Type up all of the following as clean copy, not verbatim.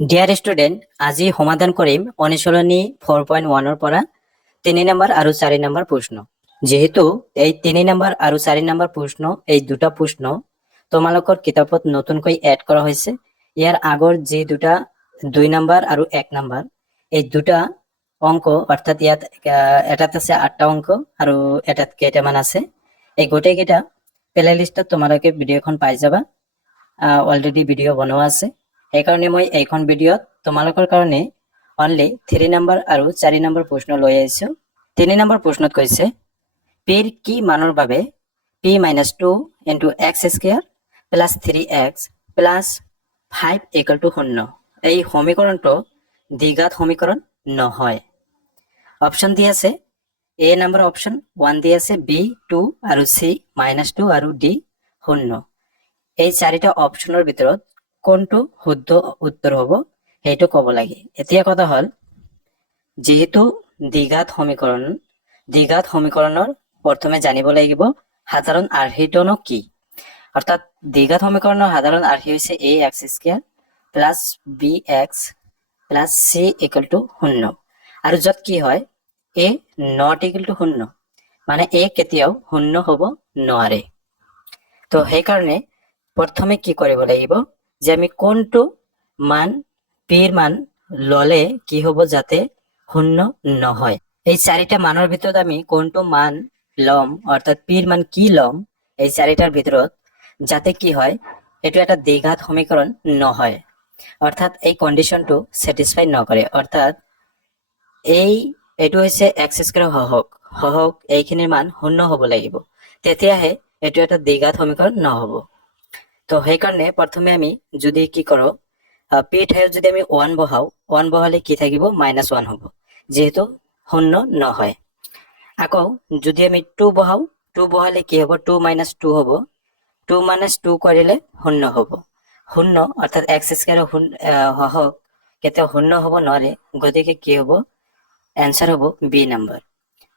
Dear student, আজি সমাধান কৰিম অনুশীলনী 4.1 পৰা 3 নম্বৰ আৰু 4 নম্বৰ প্ৰশ্ন। যেহেতু এই 3 নম্বৰ আৰু 4 নম্বৰ প্ৰশ্ন এই দুটা প্ৰশ্ন তোমালোকৰ কিতাপত নতুনকৈ এড কৰা হৈছে। ইয়াৰ আগৰ যে দুটা 2 নম্বৰ আৰু 1 নম্বৰ এই দুটা অংক অৰ্থাৎ ইয়াত এটাত আছে 8টা অংক আৰু এটাত কেইটামান আছে। এই গোটেইকেইটা প্লে লিষ্টত তোমালোকে ভিডিঅ'খন পাই যাবা। অলৰেডি ভিডিঅ' বনোৱা আছে। সেইকাৰণে মই এইখন ভিডিঅ'ত তোমালোকৰ কাৰণে অনলি 3 নম্বৰ আৰু 4 নম্বৰ প্ৰশ্ন লৈ আহিছো। 3 নম্বৰ প্ৰশ্নত কৈছে পিৰ কি মানৰ বাবে p - 2 * x² + 3x + 5 = 0 এই সমীকৰণটো দ্বিঘাত সমীকৰণ নহয়। অপশ্যন দি আছে এ নম্বৰ অপশ্যন 1 দি আছে, বি 2 আৰু চি -2 আৰু ডি 0। এই চাৰিটা অপশ্যনৰ ভিতৰত কোনটো শুদ্ধ উত্তৰ হ'ব সেইটো ক'ব লাগে। এতিয়া কথা হ'ল যেহেতু দ্বিঘাত সমীকৰণৰ প্ৰথমে জানিব লাগিব সাধাৰণ আৰ্হিটোনো কি। অৰ্থাৎ দ্বিঘাত সমীকৰণৰ সাধাৰণ আৰ্হি হৈছে ax² + bx + c = 0 আৰু য'ত কি হয় a ≠ 0 মানে a কেতিয়াও 0 হ'ব নোৱাৰে। তো সেইকাৰণে প্ৰথমে কি কৰিব লাগিব যে আমি কোনটো মান পিৰ মান ললে কি হ'ব যাতে 0 নহয়। এই চাৰিটা মানৰ ভিতৰত আমি কোনটো মান লম অৰ্থাৎ পিৰ মান কি লম এই চাৰিটাৰ ভিতৰত যাতে কি হয় এইটো এটা দ্বিঘাত সমীকৰণ নহয়, অৰ্থাৎ এই কণ্ডিশ্যনটো স্যাটিসফাই নকৰে। অৰ্থাৎ এইটো হৈছে x² সহক এইখিনিৰ মান 0 হ'ব লাগিব, তেতিয়াহে এইটো এটা দ্বিঘাত সমীকৰণ নহ'ব। তো সেইকাৰণে প্ৰথমে আমি যদি কি কৰোঁ পি ঠাইত যদি আমি 1 বহাও 1 বহালে কি থাকিব -1 হ'ব যেহেতু 0 নহয়। আকৌ যদি আমি 2 বহাও 2 বহালে কি হ'ব 2 - 2 হ'ব, 2 - 2 কৰিলে 0 হ'ব। 0 অৰ্থাৎ x² সহক কেতিয়াও 0 হ'ব নোৱাৰে, গতিকে কি হ'ব এনসাৰ হ'ব বি নম্বৰ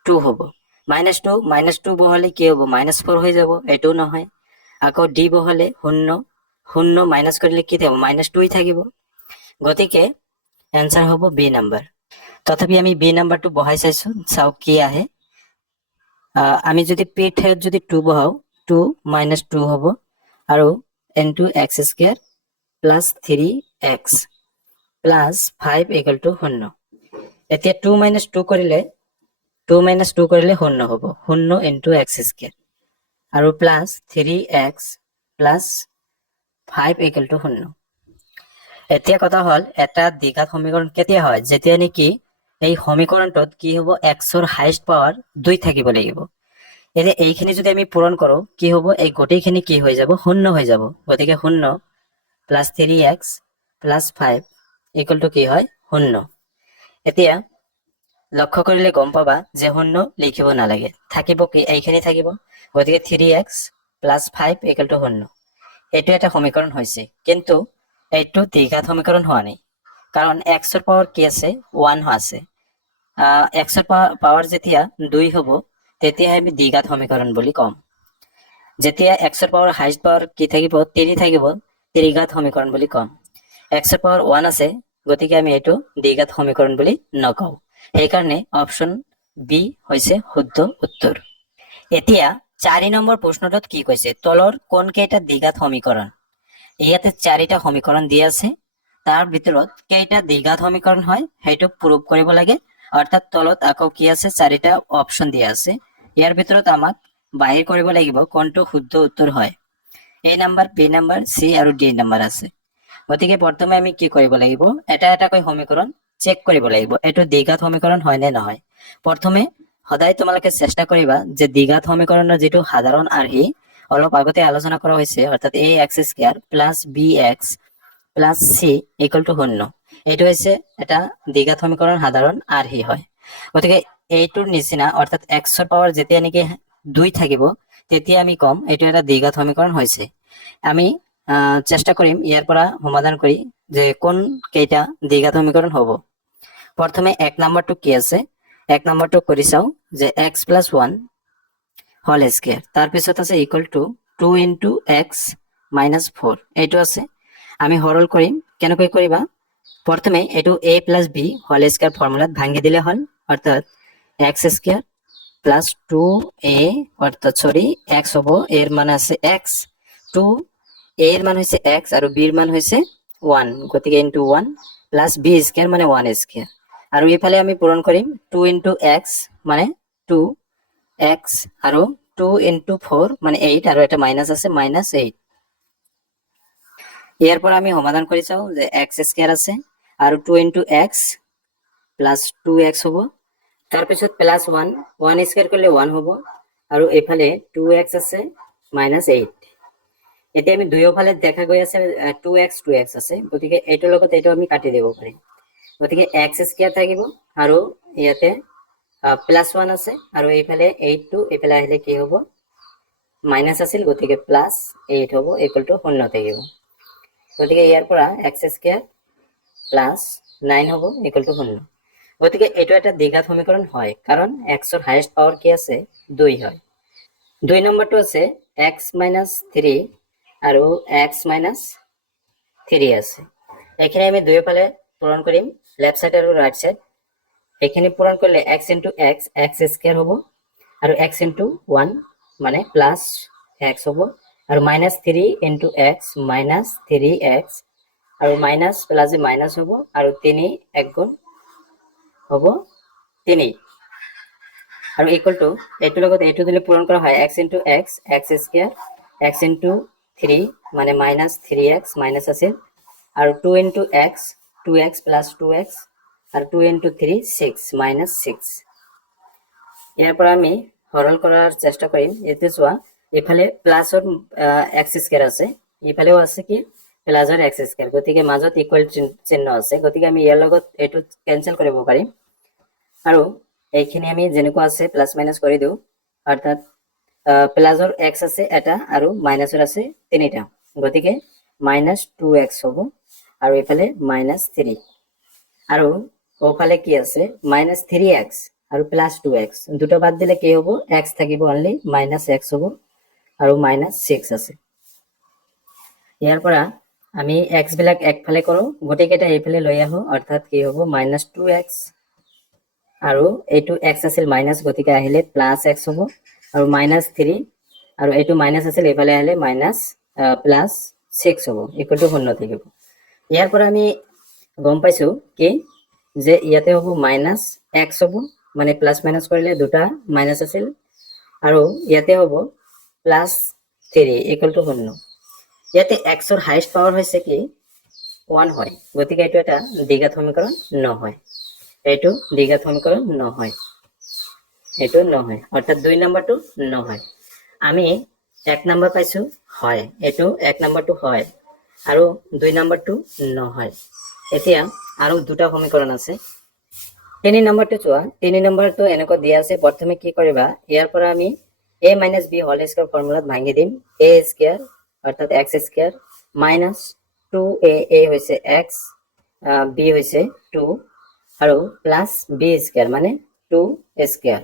2 হ'ব। -2 বহালে কি হ'ব -4 হৈ যাব, এইটো নহয়। আকৌ ডি বহালে 0 মাইনাস কৰিলে কি থাকিব -2 থাকিব, গতিকে এনসাৰ হ'ব বি নম্বৰ। তথাপি আমি বি নম্বৰটো বহাই চাইছো, চাওক কি আহে। আমি যদি পি ঠাইত যদি 2 বহাও 2 - 2 হ'ব আৰু into x² + 3x + 5 = 0। এতিয়া 2 - 2 কৰিলে 0 হ'ব, 0 into x² আৰু প্লাস 3x + 5 = 0। এতিয়া কথা হ'ল এটা দ্বিঘাত সমীকৰণ কেতিয়া হয় যেতিয়া নেকি এই সমীকৰণটোত কি হ'ব xৰ হাইয়েষ্ট পাৱাৰ 2 থাকিব লাগিব। এতিয়া এইখিনি যদি আমি পূৰণ কৰো কি হ'ব এই গোটেইখিনি কি হৈ যাব 0 হৈ যাব, গতিকে 0 + 3x + 5 = কি হয় 0। এতিয়া লক্ষ্য কৰিলে গম পাবা যে 0 লিখিব নালাগে, থাকিব কি এইখিনি থাকিব, গতিকে 3x + 5 = 0। এইটো এটা সমীকৰণ হৈছে, কিন্তু এইটো দ্বিঘাত সমীকৰণ হোৱা নাই, কাৰণ xৰ পাৱাৰ কি আছে 1 আছে। xৰ পাৱাৰ যেতিয়া 2 হ'ব তেতিয়া আমি দ্বিঘাত সমীকৰণ বুলি কম। যেতিয়া xৰ পাৱাৰ হাইয়েষ্ট পাৱাৰ কি থাকিব 3 থাকিব, ত্ৰিঘাত সমীকৰণ বুলি কম। xৰ পাৱাৰ 1 আছে, গতিকে আমি এইটো দ্বিঘাত সমীকৰণ বুলি নকওঁ। সেইকাৰণে অপশ্যন বি হৈছে শুদ্ধ উত্তৰ। এতিয়া 4 নম্বৰ প্ৰশ্নটোত কি কৈছে তলৰ কোন কেইটা দ্বিঘাত সমীকৰণ। ইয়াতে 4টা সমীকৰণ দিয়া আছে, তাৰ ভিতৰত কেইটা দ্বিঘাত সমীকৰণ হয় সেইটো প্ৰুভ কৰিব লাগে। অৰ্থাৎ তলত আকৌ কি আছে 4টা অপশ্যন দিয়া আছে, ইয়াৰ ভিতৰত আমাক বাহিৰ কৰিব লাগিব কোনটো শুদ্ধ উত্তৰ হয়। A number, B number, C আৰু ডি নম্বৰ আছে। গতিকে প্ৰথমে আমি কি কৰিব লাগিব এটা এটাকৈ সমীকৰণ চেক কৰিব লাগিব এইটো দ্বিঘাত সমীকৰণ হয় নে নহয়। প্ৰথমে সদায় তোমালোকে চেষ্টা কৰিবা যে দ্বিঘাত সমীকৰণৰ যিটো সাধাৰণ আৰ্হি অলপ আগতে আলোচনা কৰা হৈছে, অৰ্থাৎ ax² + bx + c = 0 এইটো হৈছে এটা দ্বিঘাত সমীকৰণৰ সাধাৰণ আৰ্হি হয়। গতিকে এইটোৰ নিচিনা অৰ্থাৎ xৰ পাৱাৰ যেতিয়া নেকি 2 থাকিব তেতিয়া আমি কম এইটো এটা দ্বিঘাত সমীকৰণ হৈছে। আমি চেষ্টা কৰিম ইয়াৰ পৰা সমাধান কৰি যে কোন কেইটা দ্বিঘাত সমীকৰণ হ'ব। প্ৰথমে 1 নম্বৰটো কি আছে 1 নম্বৰটো কৰি চাও যে x + 1 হোল স্কয়াৰ, তাৰপিছত আছে = 2 * x - 4 এইটো আছে। আমি সৰল কৰিম, কেনেকৈ কৰিবা প্রথমে এইটো a plus b whole square ফর্মুলাত ভাঙি দিলে হল অর্থাৎ x স্কয়ার প্লাস 2a অর্থাৎ সরি x হবো এর মান আছে x 2 a এর মান হইছে x আর b এর মান হইছে 1 গতিকে ইনটু 1 প্লাস b স্কয়ার মানে 1 স্কয়ার আর এইফালে আমি পূরণ করিম 2 ইনটু x মানে 2 x আর 2 ইনটু 4 মানে 8 আর এটা মাইনাস আছে মাইনাস 8 এরপর আমি সমাধান কৰি চাও যে x স্কয়াৰ আছে R 2 into x plus 2x হবো তাৰপিছত প্লাস 1 1 স্কয়ার করলে 1 হবো আর এইফালে 2x আছে মাইনাস 8 এতিয়া আমি দুয়োফালে দেখা গৈ আছে 2x 2x আছে গতিকে এইটোৰ লগত এইটো আমি কাটি দিব পাৰিম গতিকে x স্কয়াৰ থাকিব আৰু ইয়াতে প্লাস 1 আছে আৰু এইফালে 8 টু এইফালে আহিলে কি হ'ব মাইনাস আছিল গতিকে প্লাস 8 হ'ব ইকুয়াল টু 0 থাকিব গতিকে ইয়াৰ পৰা x স্কয়ার প্লাস 9 হ'ব ইকুয়াল টু 0 গতিকে এইটো এটা দ্বিঘাত সমীকরণ হয় কারণ x এর হাইয়েস্ট পাওয়ার কি আছে 2 হয় 2 নম্বরটো আছে x - 3 আর x - 3 আছে এখানে আমি দুইফালে পূরণ করিম লেফট সাইড আর রাইট সাইড এখানে পূরণ করলে x * x x স্কয়ার হবে আর x * 1 মানে প্লাস x হবে আর -3 * x -3x আর মাইনাস প্লাস মাইনাস হবে আর 3 1 গুণ হব 3 আর ইকুয়াল টু এইটোৰ লগত এইটো দিলে পূরণ করা হয় x * x x square x * 3 মানে -3x মাইনাস আছে আর 2 * x 2x + 2x আর 2 * 3 6 -6 এরপর আমি সরল করার চেষ্টা করিম এতে চোৱা এফালে প্লাসৰ x স্কয়াৰ আছে এফালেও আছে কি প্লাসৰ x স্কয়াৰ গতিকে মাজত ইকুয়াল চিহ্ন আছে গতিকে আমি ইয়াৰ লগত এটো ক্যান্সেল কৰিব পাৰিম আৰু এইখিনি আমি যেনেকুৱা আছে প্লাস মাইনাস কৰি দিও অৰ্থাৎ প্লাসৰ x আছে এটা আৰু মাইনাসৰ আছে তিনিটা গতিকে -2x হ'ব আৰু এফালে -3 আৰু ওফালে কি আছে -3x আৰু +2x দুটো বাদ দিলে কি হ'ব x থাকিব অনলি -x হ'ব আৰু -6 আছে ইয়াৰ পৰা আমি x বিলাক একফালে কৰো গতিকেটা এইফালে লৈ আহো অৰ্থাৎ কি হ'ব -2x আৰু এইটো x আছিল মাইনাস গতিকে আহিলে +x হ'ব আৰু -3 আৰু এইটো মাইনাস আছিল এইফালে আহিলে +6 হ'ব ইকুয়াল টু 0 থাকিব ইয়াৰ পৰা আমি গম পাইছো কি যে ইয়াতে হ'ব -x হ'ব মানে প্লাস মাইনাস কৰিলে দুটা মাইনাস আছিল আৰু ইয়াতে হ'ব +3 ইকুয়াল টু 0 ইয়াতে x এর হাইয়েস্ট পাওয়ার হইছে কি 1 হয় গতিকে এটো এটা দ্বিঘাত সমীকরণ নহয় এটো দ্বিঘাত সমীকরণ নহয় এটো নহয় অর্থাৎ 2 নম্বরটো নহয় আমি 1 নম্বৰ পাইছো হয় এটো 1 নম্বৰটো হয় আৰু 2 নম্বৰটো নহয় এতিয়া আৰু দুটা সমীকৰণ আছে 3 নম্বৰটো চোৱা 3 নম্বৰটো এনেকৈ দিয়া আছে প্ৰথমে কি কৰিবা ইয়াৰ পৰা আমি a - b হোল স্কয়ার ফর্মুলাত ভাঙি দিম a স্কয়ার অর্থাৎ x স্কয়ার মাইনাস 2a হইছে x b হইছে 2 আৰু প্লাস b স্কয়াৰ মানে 2 স্কয়াৰ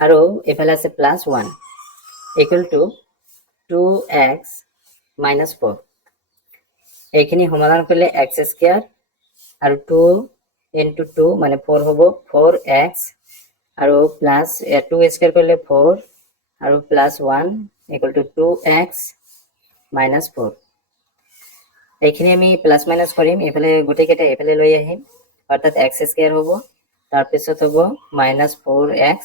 আৰু এফালে আছে প্লাস 1 ইকুয়াল টু 2x - 4 এইখিনি সমাধান কৰিলে x স্কয়াৰ আৰু 2 * 2 মানে 4 হ'ব 4x আৰু প্লাস 2 স্কয়াৰ কৰলে 4 আৰু প্লাস 1 ইকুয়াল টু 2x - 4 এইখিনি আমি প্লাস মাইনাস কৰিম এফালে গোটেই কেটা এফালে লৈ আহিম অৰ্থাৎ x স্কয়াৰ হ'ব তাৰ পিছত হ'ব -4x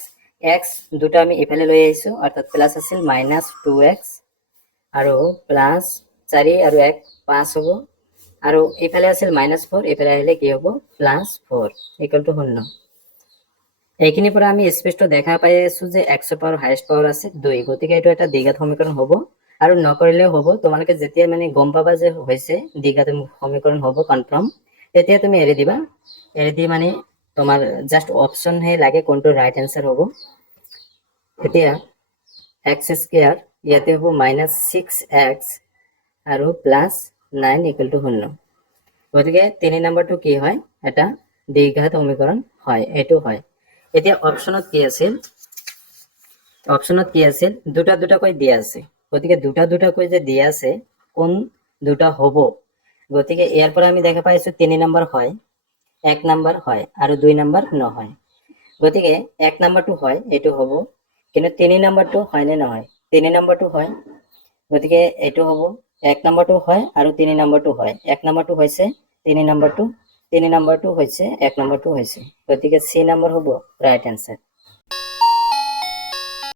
x দুটা আমি এফালে লৈ আহিছো অর্থাৎ প্লাস আছিল -2x আৰু প্লাস 4 আৰু 1 5 হ'ব আৰু এফালে আছিল -4 এফালে আহিলে কি হ'ব +4 ইকুয়াল টু 0 এইখিনি পৰা আমি স্পষ্ট দেখা পাই আছো যে x এর পাওয়ার হাইয়েস্ট পাওয়ার আছে 2 গতিকে এটো এটা দ্বিঘাত সমীকরণ হ'ব আৰু নকৰিলেও হ'ব তোমালোকে যেতিয়া মানে গম পাবা যে হৈছে দ্বিঘাত সমীকরণ হ'ব কনফার্ম তেতিয়া তুমি এৰি দিবা এৰি দি মানে তোমার জাস্ট অপশন হে লাগে কোনটো রাইট आंसर হ'ব এতিয়া x স্কয়ার ইয়াতে হ'ব -6x আৰু +9 ইকুয়াল টু 0 গতিকে 3 নম্বরটো কি হয় এটা দ্বিঘাত সমীকরণ হয় এটো হয় এতিয়া অপশনত কি আছিল দুটা দুটা কৈ দিয়া আছে গতিকে দুটা দুটা কৈ যে দিয়া আছে কোন দুটা হ'ব গতিকে ইয়াৰ পৰা আমি দেখা পাইছো 3 নম্বৰ হয়, 1 নম্বৰ হয় আৰু 2 নম্বৰ নহয়। গতিকে 1 নম্বৰটো হয়, এইটো হ'ব, কিন্তু 3 নম্বৰটো হয় নে নহয়? 3 নম্বৰটো হয়, গতিকে এইটো হ'ব। 1 নম্বৰটো হয় আৰু 3 নম্বৰটো হয়। 1 নম্বৰটো হৈছে 3 নম্বৰটো, 3 নম্বৰটো হৈছে 1 নম্বৰটো হৈছে, গতিকে C নম্বৰ হ'ব ৰাইট এনসাৰ।